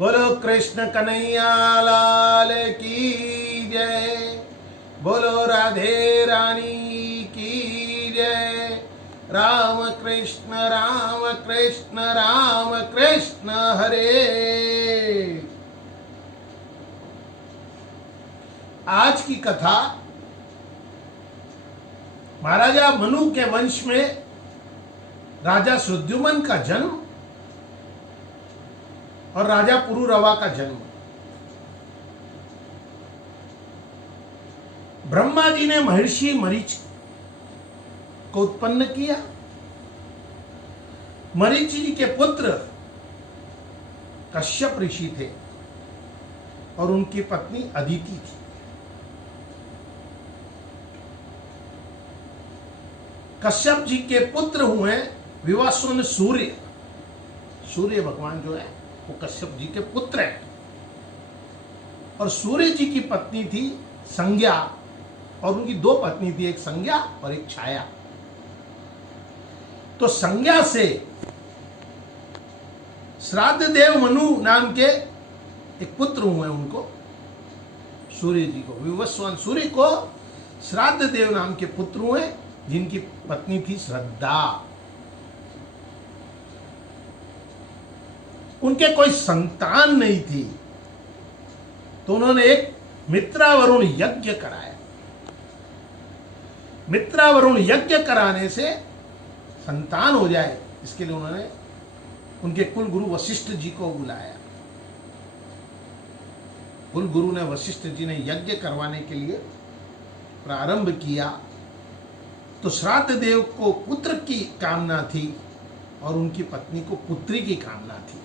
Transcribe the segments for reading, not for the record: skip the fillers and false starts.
बोलो कृष्ण कन्हैया लाल की जय। बोलो राधे रानी की जय। राम कृष्ण राम कृष्ण राम कृष्ण हरे। आज की कथा महाराजा मनु के वंश में राजा सुद्युमन का जन्म और राजा पुरुरवा का जन्म। ब्रह्मा जी ने महर्षि मरीच को उत्पन्न किया। मरीच जी के पुत्र कश्यप ऋषि थे और उनकी पत्नी अदिति थी। कश्यप जी के पुत्र हुए विवस्वान सूर्य। सूर्य भगवान जो है वो कश्यप जी के पुत्र हैं। और सूर्य जी की पत्नी थी संज्ञा और उनकी दो पत्नी थी, एक संज्ञा और एक छाया। तो संज्ञा से श्राद्ध देव मनु नाम के एक पुत्र हुए उनको, सूर्य जी को। विवस्वान सूर्य को श्राद्ध देव नाम के पुत्र हुए जिनकी पत्नी थी श्रद्धा। उनके कोई संतान नहीं थी तो उन्होंने एक मित्रावरुण यज्ञ कराया। मित्रावरुण यज्ञ कराने से संतान हो जाए इसके लिए उन्होंने उनके कुल गुरु वशिष्ठ जी को बुलाया। कुल गुरु ने वशिष्ठ जी ने यज्ञ करवाने के लिए प्रारंभ किया। तो श्राद्ध देव को पुत्र की कामना थी और उनकी पत्नी को पुत्री की कामना थी।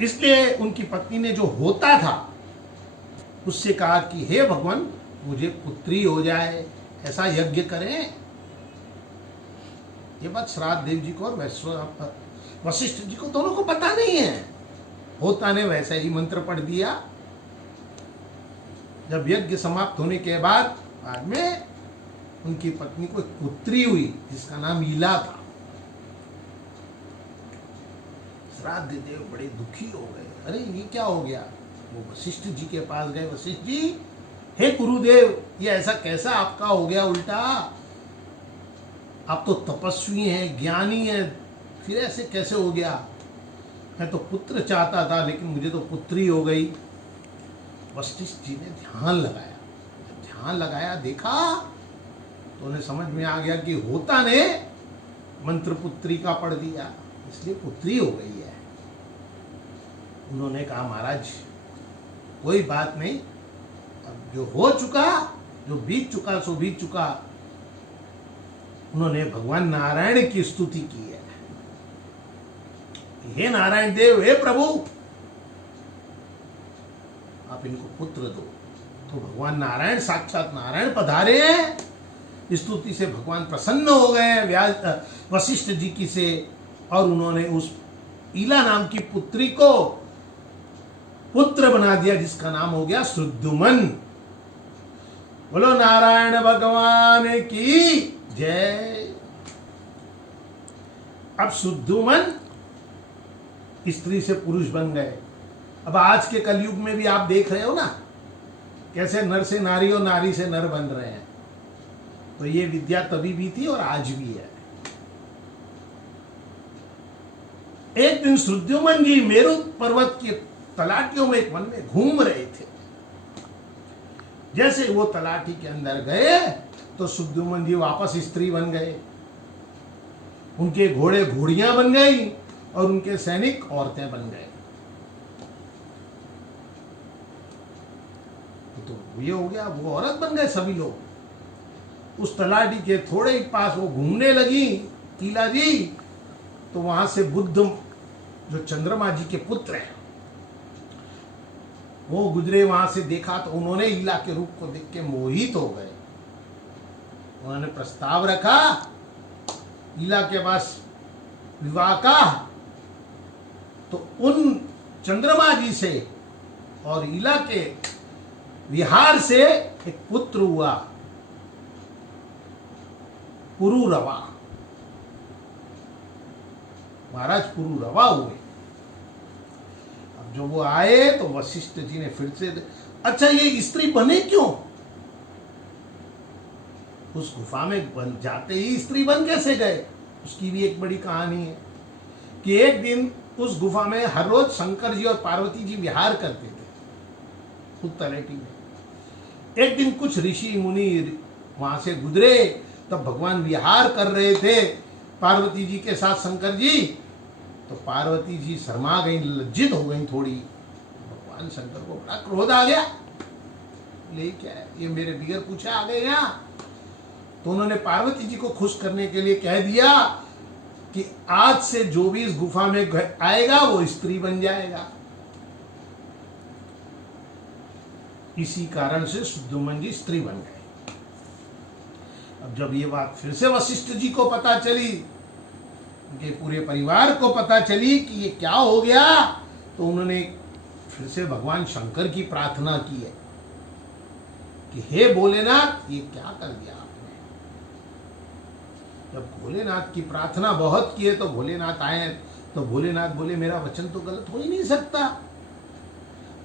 इसलिए उनकी पत्नी ने जो होता था उससे कहा कि हे भगवान मुझे पुत्री हो जाए, ऐसा यज्ञ करें। ये बात श्राद्ध देव जी को और वशिष्ठ जी को दोनों को पता नहीं है। होता ने वैसे ही मंत्र पढ़ दिया। जब यज्ञ समाप्त होने के बाद में उनकी पत्नी को एक पुत्री हुई जिसका नाम ईला था। श्राद्ध देव बड़े दुखी हो गए। अरे ये क्या हो गया? वो वशिष्ठ जी के पास गए। वशिष्ठ जी, हे गुरुदेव, ये ऐसा कैसा आपका हो गया उल्टा? आप तो तपस्वी हैं, ज्ञानी हैं, फिर ऐसे कैसे हो गया? मैं तो पुत्र चाहता था लेकिन मुझे तो पुत्री हो गई। वशिष्ठ जी ने ध्यान लगाया। जब ध्यान लगाया देखा तो उन्हें समझ में आ गया कि होता ने मंत्र पुत्री का पढ़ दिया, इसलिए पुत्री हो गई है। उन्होंने कहा महाराज कोई बात नहीं, अब जो हो चुका, जो बीत चुका सो बीत चुका। उन्होंने भगवान नारायण की स्तुति की है। हे नारायण देव, हे प्रभु, आप इनको पुत्र दो। तो भगवान नारायण, साक्षात नारायण पधारे हैं। स्तुति से भगवान प्रसन्न हो गए वशिष्ठ जी की से, और उन्होंने उस ईला नाम की पुत्री को पुत्र बना दिया जिसका नाम हो गया सुद्युमन। बोलो नारायण भगवान की जय। अब सुद्युमन स्त्री से पुरुष बन गए। अब आज के कलयुग में भी आप देख रहे हो ना कैसे नर से नारी और नारी से नर बन रहे हैं। तो ये विद्या तभी भी थी और आज भी है। एक दिन सुद्युमन जी मेरु पर्वत के तलाटियों में एक वन में घूम रहे थे। जैसे वो तलाटी के अंदर गए तो सुद्युमन जी वापस स्त्री बन गए। उनके घोड़े घोड़ियां बन गई और उनके सैनिक औरतें बन गए। तो ये हो गया, वो औरत बन गए सभी लोग। उस तलाटी के थोड़े ही पास वो घूमने लगी ईला जी, तो वहां से बुद्ध जो चंद्रमा जी के पुत्र हैं वो गुजरे। वहां से देखा तो उन्होंने ईला के रूप को देख के मोहित हो गए। उन्होंने प्रस्ताव रखा ईला के पास विवाह का। तो उन चंद्रमा जी से और ईला के विहार से एक पुत्र हुआ, पुरुरवा। महाराज पुरुरवा हुए। जो वो आए तो वशिष्ठ जी ने फिर से, अच्छा ये स्त्री बने क्यों? उस गुफा में बन जाते ही स्त्री बन कैसे गए? उसकी भी एक बड़ी कहानी है कि एक दिन उस गुफा में हर रोज शंकर जी और पार्वती जी विहार करते थे उस तलेटी में। एक दिन कुछ ऋषि मुनि वहां से गुजरे, तब भगवान विहार कर रहे थे पार्वती जी के साथ शंकर जी। तो पार्वती जी शर्मा गई, लज्जित हो गई थोड़ी। भगवान शंकर को बड़ा क्रोध आ गया, ले क्या है ये मेरे बिगर पूछे आ गए यहाँ। तो उन्होंने पार्वती जी को खुश करने के लिए कह दिया कि आज से जो भी इस गुफा में आएगा वो स्त्री बन जाएगा। इसी कारण से सुद्युमन जी स्त्री बन गए। अब जब ये बात फिर से वशिष्ठ जी को पता चली, उनके पूरे परिवार को पता चली कि ये क्या हो गया, तो उन्होंने फिर से भगवान शंकर की प्रार्थना की है कि हे भोलेनाथ ये क्या कर दिया आपने। जब भोलेनाथ की प्रार्थना बहुत की है तो भोलेनाथ आए, तो भोलेनाथ बोले मेरा वचन तो गलत हो ही नहीं सकता।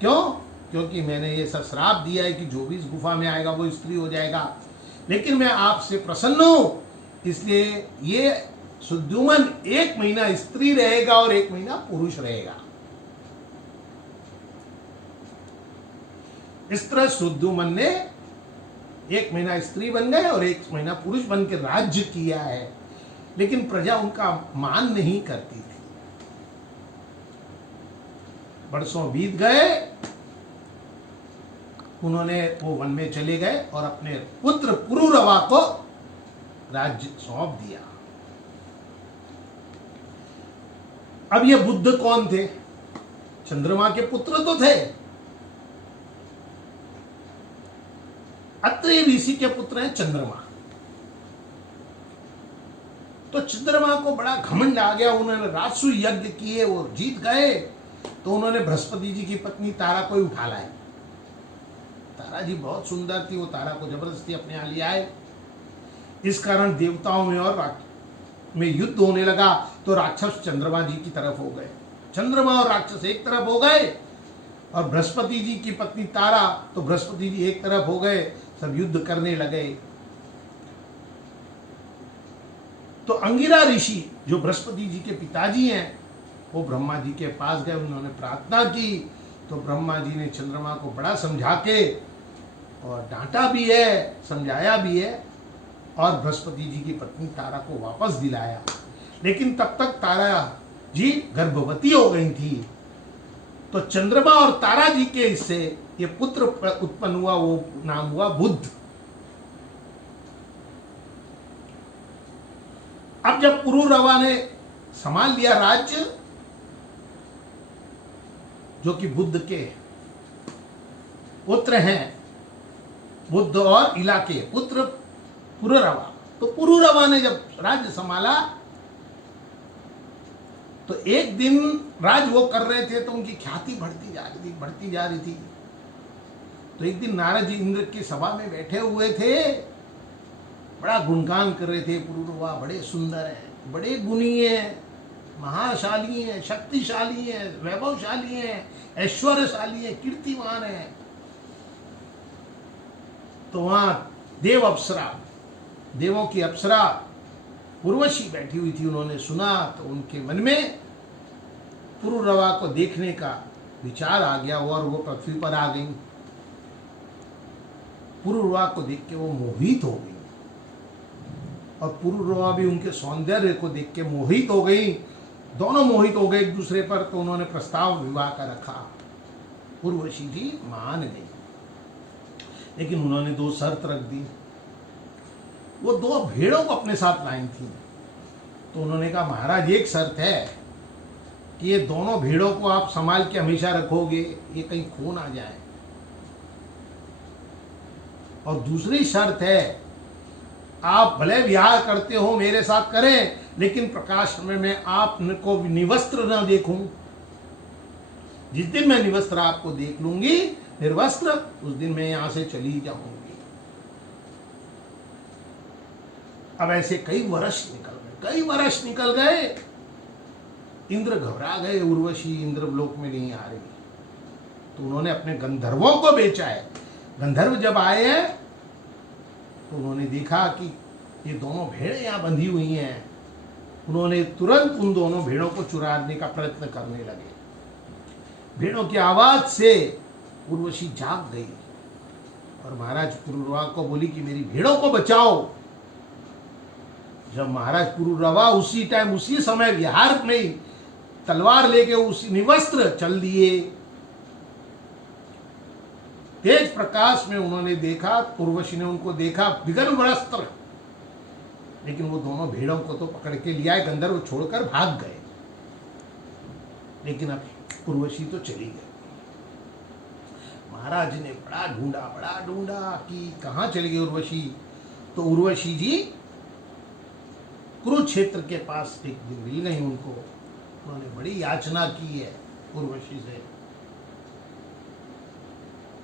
क्यों? क्योंकि मैंने ये सब श्राप दिया है कि जो भी इस गुफा में आएगा वो स्त्री हो जाएगा, लेकिन मैं आपसे प्रसन्न हूं, इसलिए ये सुद्युमन 1 महीना स्त्री रहेगा और 1 महीना पुरुष रहेगा। इस तरह सुद्युमन ने 1 महीना स्त्री बन गए और 1 महीना पुरुष बन के राज्य किया है, लेकिन प्रजा उनका मान नहीं करती थी। वर्षों बीत गए, उन्होंने वो वन में चले गए और अपने पुत्र पुरुरवा को राज्य सौंप दिया। अब ये बुद्ध कौन थे? चंद्रमा के पुत्र तो थे, अत्रि ऋषि के पुत्र हैं चंद्रमा। तो चंद्रमा को बड़ा घमंड आ गया, उन्होंने राजसु यज्ञ किए, वो जीत गए। तो उन्होंने बृहस्पति जी की पत्नी तारा को ही उठा लाए। तारा जी बहुत सुंदर थी, वो तारा को जबरदस्ती अपने यहाँ ले आए। इस कारण देवताओं में और में युद्ध होने लगा, तो राक्षस चंद्रमा जी की तरफ हो गए, चंद्रमा और राक्षस एक तरफ हो गए, और बृहस्पति जी की पत्नी तारा तो बृहस्पति जी एक तरफ हो गए, सब युद्ध करने लगे। तो अंगिरा ऋषि जो बृहस्पति जी के पिताजी हैं, वो ब्रह्मा जी के पास गए, उन्होंने प्रार्थना की। तो ब्रह्मा जी ने चंद्रमा को बड़ा समझा के और डांटा भी है, समझाया भी है, और बृहस्पति जी की पत्नी तारा को वापस दिलाया। लेकिन तब तक तारा जी गर्भवती हो गई थी। तो चंद्रमा और तारा जी के इससे ये पुत्र उत्पन्न हुआ, वो नाम हुआ बुद्ध। अब जब पुरुरवा ने संभाल लिया राज्य, जो कि बुद्ध के पुत्र हैं, बुद्ध और इला के पुत्र पुरुरवा, तो पुरुरवा ने जब राज्य संभाला, तो एक दिन राज वो कर रहे थे तो उनकी ख्याति बढ़ती जा रही थी। तो एक दिन नारद जी इंद्र की सभा में बैठे हुए थे, बड़ा गुणगान कर रहे थे, पुरुरवा बड़े सुंदर हैं, बड़े गुणी हैं, महाशाली हैं, शक्तिशाली हैं, वैभवशाली हैं, ऐश्वर्यशाली हैं, कीर्तिमान हैं। तो वहां देव अप्सरा, देवों की अप्सरा उर्वशी बैठी हुई थी, उन्होंने सुना तो उनके मन में पुरुरवा को देखने का विचार आ गया और वो पृथ्वी पर आ गई। पुरुरवा को देख के वो मोहित हो गई और पुरुरवा भी उनके सौंदर्य को देख के मोहित हो गई। दोनों मोहित हो गए एक दूसरे पर। तो उन्होंने प्रस्ताव विवाह का रखा। उर्वशी जी मान गई, लेकिन उन्होंने 2 शर्त रख दी। वो 2 भेड़ों को अपने साथ लाई थी। तो उन्होंने कहा महाराज एक शर्त है कि ये दोनों भेड़ों को आप संभाल के हमेशा रखोगे, ये कहीं खो ना जाए। और दूसरी शर्त है आप भले विहार करते हो मेरे साथ करें, लेकिन प्रकाश समय में आपको निवस्त्र न देखूं। जिस दिन मैं निवस्त्र आपको देख लूंगी निर्वस्त्र, उस दिन मैं यहां से चली जाऊंगी। अब ऐसे कई वर्ष निकल गए। इंद्र घबरा गए, उर्वशी इंद्रलोक में नहीं आ रही, तो उन्होंने अपने गंधर्वों को बेचा है। गंधर्व जब आए हैं तो उन्होंने देखा कि ये दोनों भेड़ें यहाँ बंधी हुई हैं। उन्होंने तुरंत उन दोनों भेड़ों को चुराने का प्रयत्न करने लगे। भेड़ों की आवाज से उर्वशी जाग गई और महाराज पुरुरवा को बोली कि मेरी भेड़ों को बचाओ। जब महाराज पुरुरवा उसी टाइम उसी समय विहार में तलवार लेके उसी निवस्त्र चल दिए। तेज प्रकाश में उन्होंने देखा, उर्वशी ने उनको देखा विगन वस्त्र, लेकिन वो दोनों भेड़ों को तो पकड़ के लिया है, गंधर्व छोड़कर भाग गए। लेकिन अब उर्वशी तो चली गई। महाराज ने बड़ा ढूंढा कि कहाँ चली गई उर्वशी। तो उर्वशी जी कुरुक्षेत्र के पास एक दिन मिल गई उनको। उन्होंने बड़ी याचना की है उर्वशी से।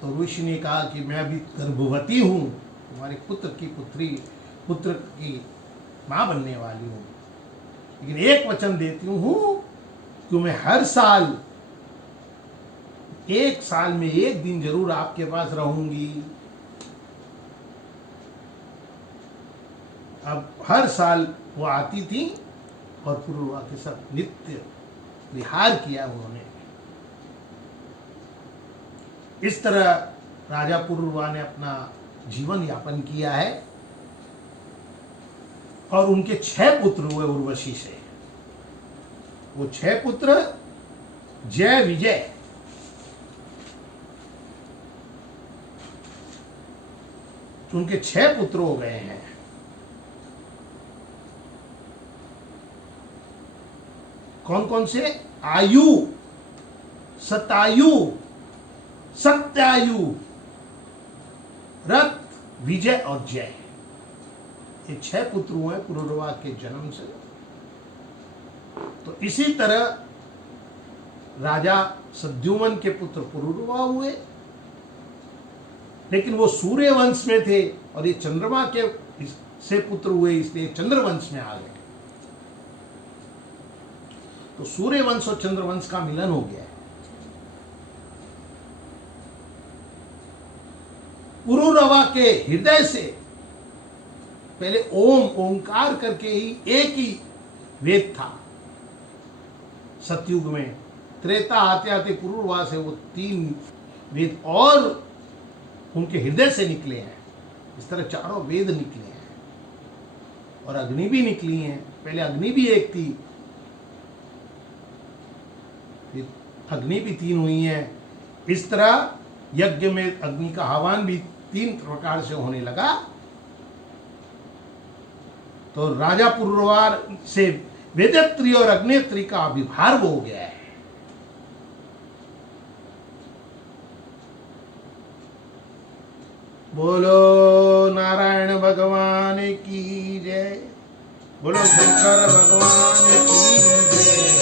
तो उर्वशी ने कहा कि मैं अभी गर्भवती हूँ, तुम्हारे पुत्र की माँ बनने वाली हूँ, लेकिन एक वचन देती हूँ कि मैं हर साल, एक साल में एक दिन जरूर आपके पास रहूंगी। अब हर साल वो आती थी और पुरुरवा के साथ नित्य विहार किया उन्होंने। इस तरह राजा पुरुरवा ने अपना जीवन यापन किया है और उनके 6 पुत्र हुए उर्वशी से। वो 6 पुत्र जय विजय, उनके 6 पुत्र हो गए हैं। कौन कौन से? आयु, सतायु, सत्यायु, रथ, विजय और जय। ये 6 पुत्र हुए पुरुरवा के जन्म से। तो इसी तरह राजा सद्युमन के पुत्र पुरुरवा हुए, लेकिन वो सूर्य वंश में थे और ये चंद्रमा के से पुत्र हुए, इसलिए चंद्रवंश में आ गए। तो सूर्य वंश और चंद्रवंश का मिलन हो गया है। पुरुरवा के हृदय से पहले ओंकार करके ही एक ही वेद था। सतयुग में त्रेता आते आते पुरुरवा से वो 3 वेद और उनके हृदय से निकले हैं। इस तरह 4 वेद निकले हैं और अग्नि भी निकली है। पहले अग्नि भी एक थी, फिर अग्नि भी 3 हुई हैं। इस तरह यज्ञ में अग्नि का आह्वान भी 3 प्रकार से होने लगा। तो राजा पुरुरवा से वेदत्री और अग्नेत्री का अभिभार हो गया है। बोलो नारायण भगवान की जय, बोलो शंकर भगवान की जय।